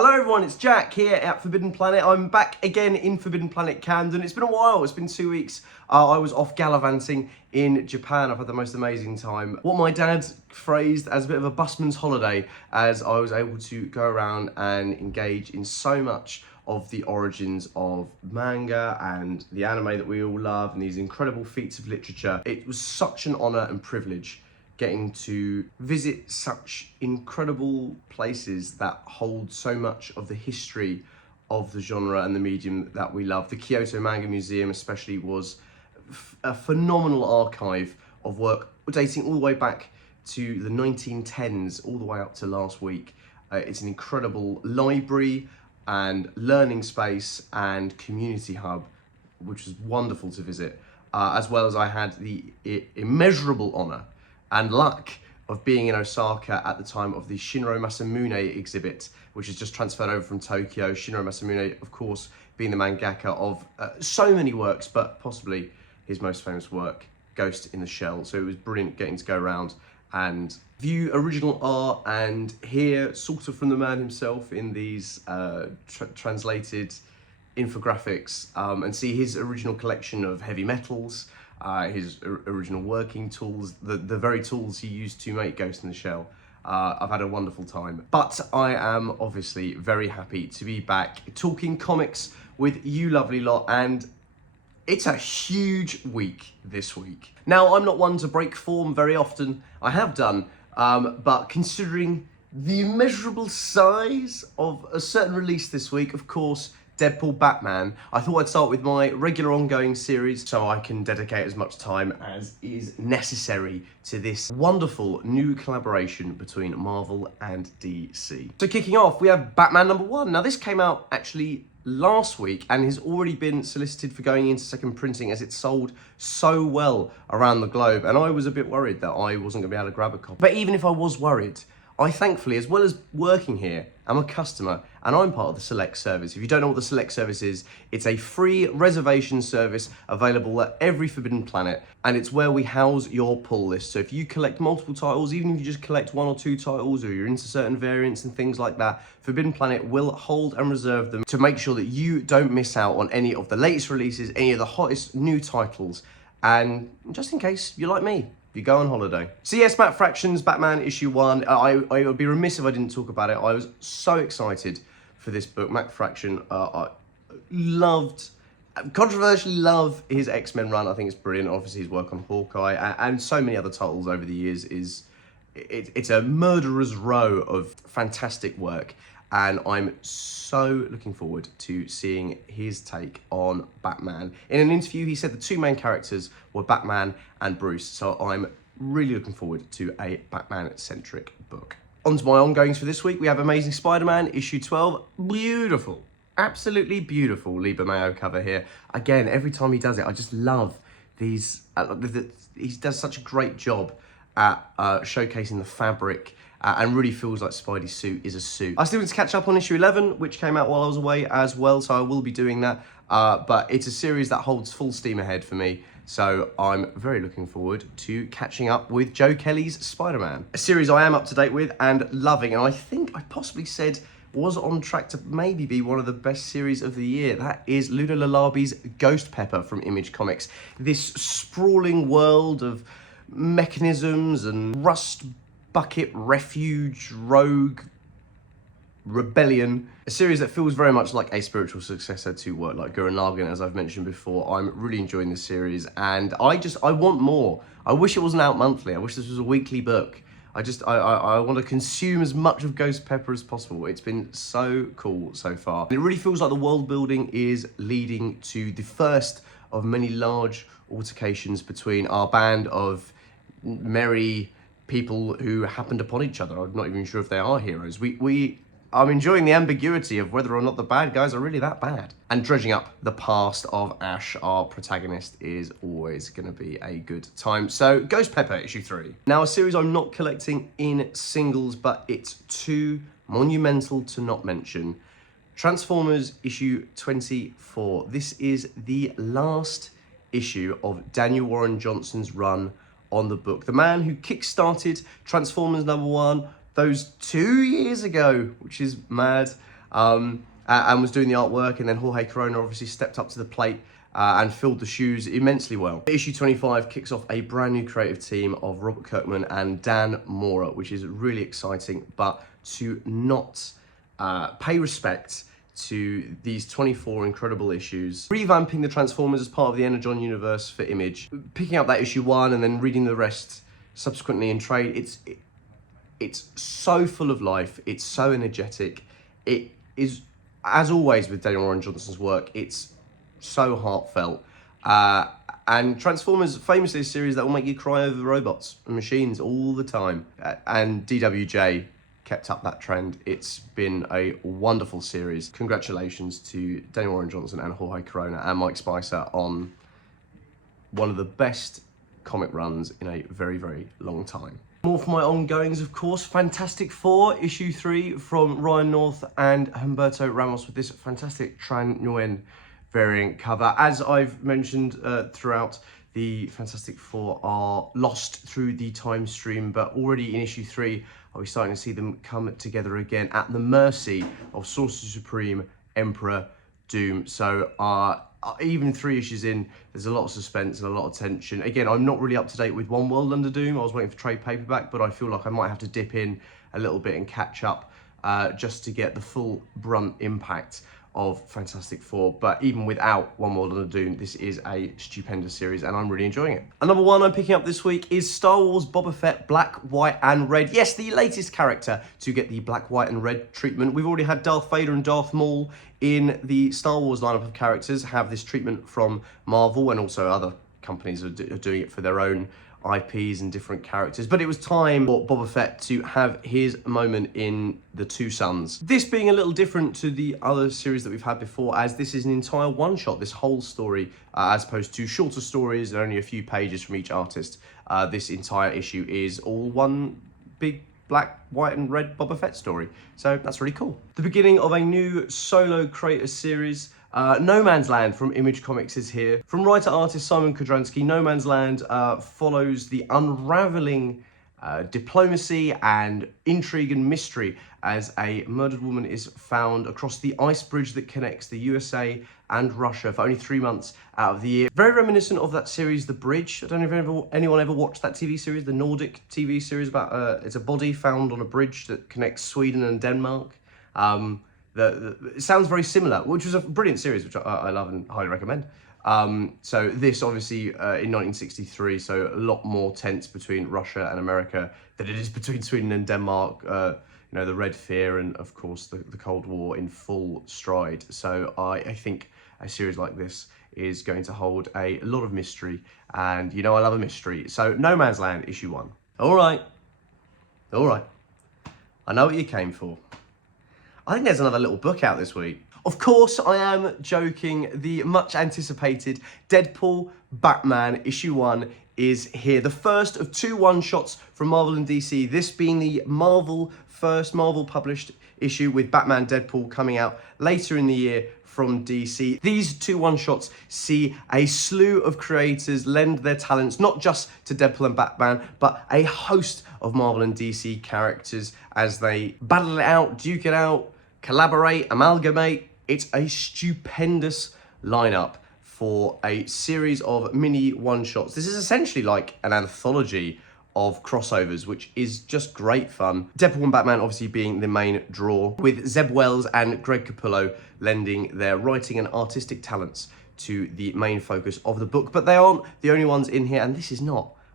Hello everyone, it's Jack here at Forbidden Planet. I'm back again in Forbidden Planet Camden. It's been a while, it's been 2 weeks. I was off gallivanting in Japan. I've had the most amazing time. What my dad phrased as a bit of a busman's holiday, as I was able to go around and engage in so much of the origins of manga and the anime that we all love and these incredible feats of literature. It was such an honour and privilege getting to visit such incredible places that hold so much of the history of the genre and the medium that we love. The Kyoto Manga Museum especially was a phenomenal archive of work dating all the way back to the 1910s, all the way up to last week. It's an incredible library and learning space and community hub, which was wonderful to visit, as well as I had the immeasurable honour and luck of being in Osaka at the time of the Shinro Masamune exhibit, which has just transferred over from Tokyo. Shinro Masamune, of course, being the mangaka of so many works, but possibly his most famous work, Ghost in the Shell. So it was brilliant getting to go around and view original art and hear sort of from the man himself in these translated infographics, and see his original collection of heavy metals, his original working tools, the very tools he used to make Ghost in the Shell. I've had a wonderful time. But I am obviously very happy to be back talking comics with you lovely lot, and it's a huge week this week. Now, I'm not one to break form very often. I have done, but considering the immeasurable size of a certain release this week, of course, Deadpool Batman, I thought I'd start with my regular ongoing series so I can dedicate as much time as is necessary to this wonderful new collaboration between Marvel and DC. So kicking off, we have Batman #1. Now this came out actually last week and has already been solicited for going into second printing, as it sold so well around the globe, and I was a bit worried that I wasn't going to be able to grab a copy. But even if I was worried, I thankfully, as well as working here, am a customer and I'm part of the Select service. If you don't know what the Select service is, it's a free reservation service available at every Forbidden Planet, and it's where we house your pull list. So if you collect multiple titles, even if you just collect 1 or 2 titles, or you're into certain variants and things like that, Forbidden Planet will hold and reserve them to make sure that you don't miss out on any of the latest releases, any of the hottest new titles, and just in case you're like me, you go on holiday. So yes, Matt Fraction's Batman #1. I would be remiss if I didn't talk about it. I was so excited for this book. Matt Fraction, I controversially love his X-Men run. I think it's brilliant. Obviously his work on Hawkeye and so many other titles over the years it's a murderer's row of fantastic work. And I'm so looking forward to seeing his take on Batman. In an interview, he said the 2 main characters were Batman and Bruce, so I'm really looking forward to a Batman-centric book. On to my ongoings for this week, we have Amazing Spider-Man, issue 12. Beautiful, absolutely beautiful Liber Mayo cover here. Again, every time he does it, I just love these. He does such a great job at showcasing the fabric, and really feels like Spidey's suit is a suit. I still need to catch up on issue 11, which came out while I was away as well, so I will be doing that. But it's a series that holds full steam ahead for me, so I'm very looking forward to catching up with Joe Kelly's Spider-Man. A series I am up to date with and loving, and I think I possibly said was on track to maybe be one of the best series of the year. That is Ludo Lalabi's Ghost Pepper from Image Comics. This sprawling world of mechanisms and rust bucket, refuge, rogue, rebellion. A series that feels very much like a spiritual successor to work like Gurren Lagann, as I've mentioned before. I'm really enjoying this series, and I want more. I wish it wasn't out monthly. I wish this was a weekly book. I want to consume as much of Ghost Pepper as possible. It's been so cool so far. And it really feels like the world building is leading to the first of many large altercations between our band of merry people who happened upon each other. I'm not even sure if they are heroes. I'm enjoying the ambiguity of whether or not the bad guys are really that bad. And dredging up the past of Ash, our protagonist, is always going to be a good time. So, Ghost Pepper, issue 3. Now, a series I'm not collecting in singles, but it's too monumental to not mention. Transformers, issue 24. This is the last issue of Daniel Warren Johnson's run on the book. The man who kick-started Transformers #1 those 2 years ago, which is mad. and was doing the artwork, and then Jorge Corona obviously stepped up to the plate and filled the shoes immensely well. Issue 25 kicks off a brand new creative team of Robert Kirkman and Dan Mora, which is really exciting, but to not pay respect to these 24 incredible issues, revamping the Transformers as part of the Energon universe for Image, picking up that issue 1 and then reading the rest subsequently in trade. It's so full of life, it's so energetic, it is, as always with Daniel Warren Johnson's work, it's so heartfelt. And Transformers, famously a series that will make you cry over robots and machines all the time. And DWJ kept up that trend. It's been a wonderful series. Congratulations to Daniel Warren Johnson and Jorge Corona and Mike Spicer on one of the best comic runs in a very, very long time. More for my ongoings, of course. Fantastic Four, issue 3 from Ryan North and Humberto Ramos with this fantastic Tran Nguyen variant cover. As I've mentioned throughout, the Fantastic Four are lost through the time stream, but already in issue 3, are we starting to see them come together again at the mercy of Sorcerer Supreme, Emperor Doom. So even 3 issues in, there's a lot of suspense and a lot of tension. Again, I'm not really up to date with One World Under Doom. I was waiting for trade paperback, but I feel like I might have to dip in a little bit and catch up just to get the full brunt impact of Fantastic Four. But even without One World Under Doom, this is a stupendous series and I'm really enjoying it. Another one I'm picking up this week is Star Wars Boba Fett Black, White and Red. Yes, the latest character to get the black, white and red treatment. We've already had Darth Vader and Darth Maul in the Star Wars lineup of characters have this treatment from Marvel, and also other companies are doing it for their own IPs and different characters, but it was time for Boba Fett to have his moment in The Two Sons. This being a little different to the other series that we've had before, as this is an entire one-shot, this whole story, as opposed to shorter stories and only a few pages from each artist. This entire issue is all one big black, white and red Boba Fett story, so that's really cool. The beginning of a new solo creator series. No Man's Land from Image Comics is here. From writer-artist Simon Kodransky, No Man's Land follows the unraveling diplomacy and intrigue and mystery as a murdered woman is found across the ice bridge that connects the USA and Russia for only 3 months out of the year. Very reminiscent of that series, The Bridge. I don't know if anyone ever watched that TV series, the Nordic TV series about it's a body found on a bridge that connects Sweden and Denmark. It sounds very similar, which was a brilliant series, which I love and highly recommend. So this obviously in 1963, so a lot more tense between Russia and America than it is between Sweden and Denmark. You know, the Red Fear and of course the Cold War in full stride. So I think a series like this is going to hold a lot of mystery, and you know I love a mystery. So No Man's Land issue 1. All right. I know what you came for. I think there's another little book out this week. Of course, I am joking. The much anticipated Deadpool Batman issue 1 is here. The first of 2 one-shots from Marvel and DC, this being the first Marvel published issue with Batman Deadpool coming out later in the year from DC. These 2 one-shots see a slew of creators lend their talents, not just to Deadpool and Batman, but a host of Marvel and DC characters as they battle it out, duke it out, collaborate, amalgamate. It's a stupendous lineup for a series of mini one-shots. This is essentially like an anthology of crossovers, which is just great fun. Deadpool and Batman obviously being the main draw, with Zeb Wells and Greg Capullo lending their writing and artistic talents to the main focus of the book. But they aren't the only ones in here, and this is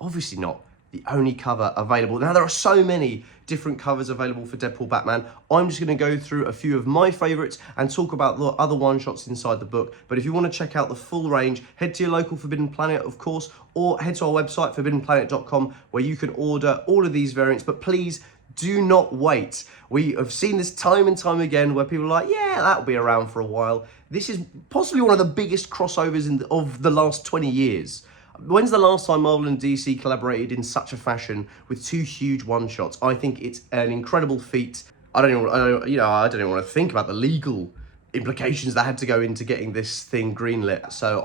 obviously not the only cover available. Now, there are so many different covers available for Deadpool Batman. I'm just going to go through a few of my favorites and talk about the other one-shots inside the book. But if you want to check out the full range, head to your local Forbidden Planet, of course, or head to our website, forbiddenplanet.com, where you can order all of these variants. But please do not wait. We have seen this time and time again where people are like, yeah, that'll be around for a while. This is possibly one of the biggest crossovers of the last 20 years. When's the last time Marvel and DC collaborated in such a fashion with 2 huge one-shots? I think it's an incredible feat. I don't even want to think about the legal implications that had to go into getting this thing greenlit. So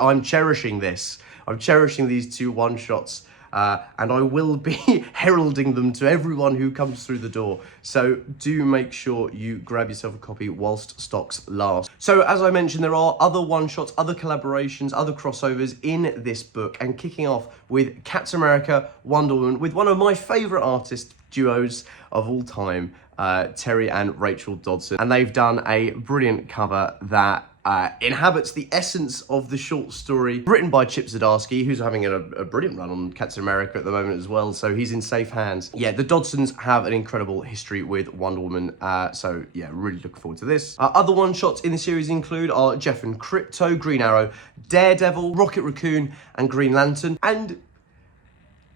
I'm cherishing this. I'm cherishing these 2 one-shots and I will be heralding them to everyone who comes through the door. So do make sure you grab yourself a copy whilst stocks last. So as I mentioned, there are other one-shots, other collaborations, other crossovers in this book, and kicking off with Captain America, Wonder Woman, with one of my favourite artist duos of all time, Terry and Rachel Dodson. And they've done a brilliant cover that inhabits the essence of the short story, written by Chip Zdarsky, who's having a brilliant run on Captain America at the moment as well, so he's in safe hands. Yeah, the Dodsons have an incredible history with Wonder Woman, so yeah, really looking forward to this. Other one-shots in the series include are Jeff and Crypto, Green Arrow, Daredevil, Rocket Raccoon, and Green Lantern. And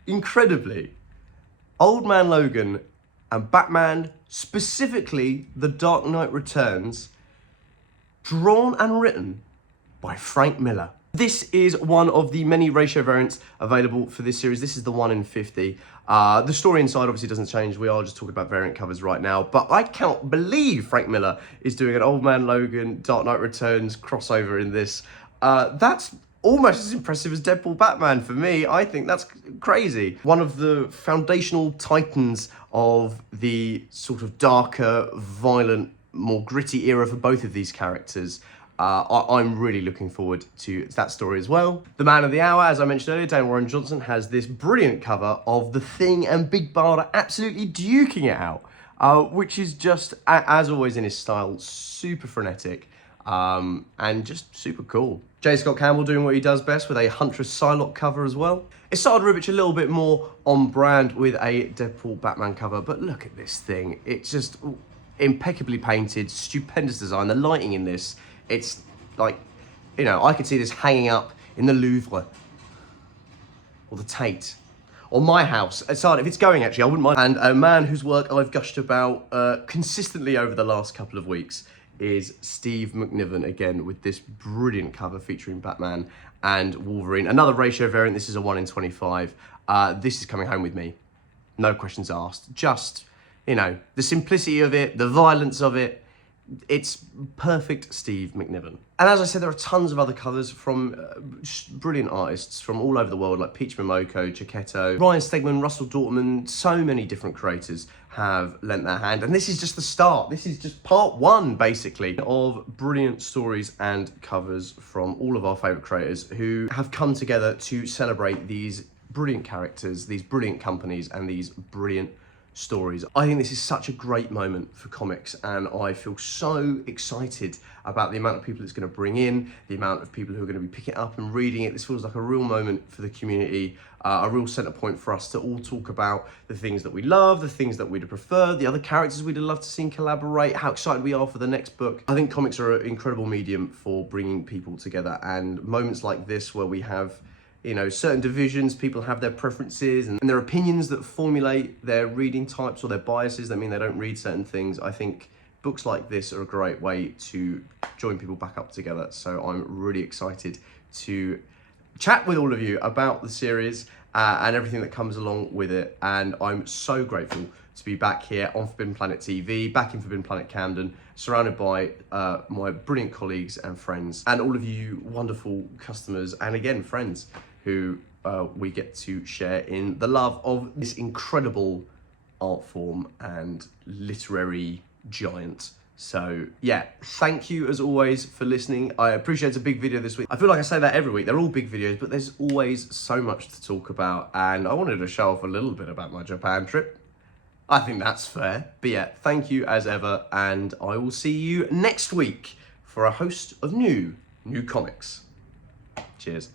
incredibly, Old Man Logan and Batman, specifically The Dark Knight Returns, drawn and written by Frank Miller. This is one of the many ratio variants available for this series. This is the 1 in 50. The story inside obviously doesn't change. We are just talking about variant covers right now. But I can't believe Frank Miller is doing an Old Man Logan, Dark Knight Returns crossover in this. That's almost as impressive as Deadpool Batman for me. I think that's crazy. One of the foundational titans of the sort of darker, violent, more gritty era for both of these characters. I'm really looking forward to that story as well. The Man of the Hour, as I mentioned earlier, Dane Warren Johnson, has this brilliant cover of The Thing and Big Barda absolutely duking it out, which is just, as always in his style, super frenetic and just super cool. J. Scott Campbell doing what he does best with a Huntress Psylocke cover as well. Esad Ribic a little bit more on brand with a Deadpool Batman cover, but look at this thing. It's just impeccably painted, stupendous design. The lighting in this, it's like, you know, I could see this hanging up in the Louvre or the Tate or my house. If it's going, actually, I wouldn't mind. And a man whose work I've gushed about consistently over the last couple of weeks is Steve McNiven, again with this brilliant cover featuring Batman and Wolverine. Another ratio variant. This is a 1 in 25. This is coming home with me, no questions asked. Just, you know, the simplicity of it, the violence of it, it's perfect Steve McNiven. And as I said, there are tons of other covers from brilliant artists from all over the world, like Peach Momoko, Chiquetto, Ryan Stegman, Russell Dortmund. So many different creators have lent their hand. And this is just the start. This is just part one, basically, of brilliant stories and covers from all of our favourite creators who have come together to celebrate these brilliant characters, these brilliant companies, and these brilliant stories. I think this is such a great moment for comics, and I feel so excited about the amount of people it's going to bring in, the amount of people who are going to be picking it up and reading it. This feels like a real moment for the community, a real centre point for us to all talk about the things that we love, the things that we'd prefer, the other characters we'd love to see collaborate, how excited we are for the next book. I think comics are an incredible medium for bringing people together, and moments like this where we have, you know, certain divisions, people have their preferences and their opinions that formulate their reading types or their biases that mean they don't read certain things. I think books like this are a great way to join people back up together. So I'm really excited to chat with all of you about the series and everything that comes along with it. And I'm so grateful to be back here on Forbidden Planet TV, back in Forbidden Planet Camden, surrounded by my brilliant colleagues and friends, and all of you wonderful customers and, again, friends who we get to share in the love of this incredible art form and literary giant. So yeah, thank you as always for listening. I appreciate it's a big video this week. I feel like I say that every week. They're all big videos, but there's always so much to talk about, and I wanted to show off a little bit about my Japan trip. I think that's fair. But yeah, thank you as ever, and I will see you next week for a host of new comics. Cheers.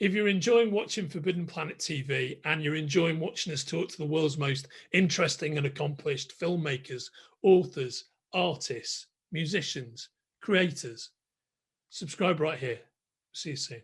If you're enjoying watching Forbidden Planet TV and you're enjoying watching us talk to the world's most interesting and accomplished filmmakers, authors, artists, musicians, creators, subscribe right here. See you soon.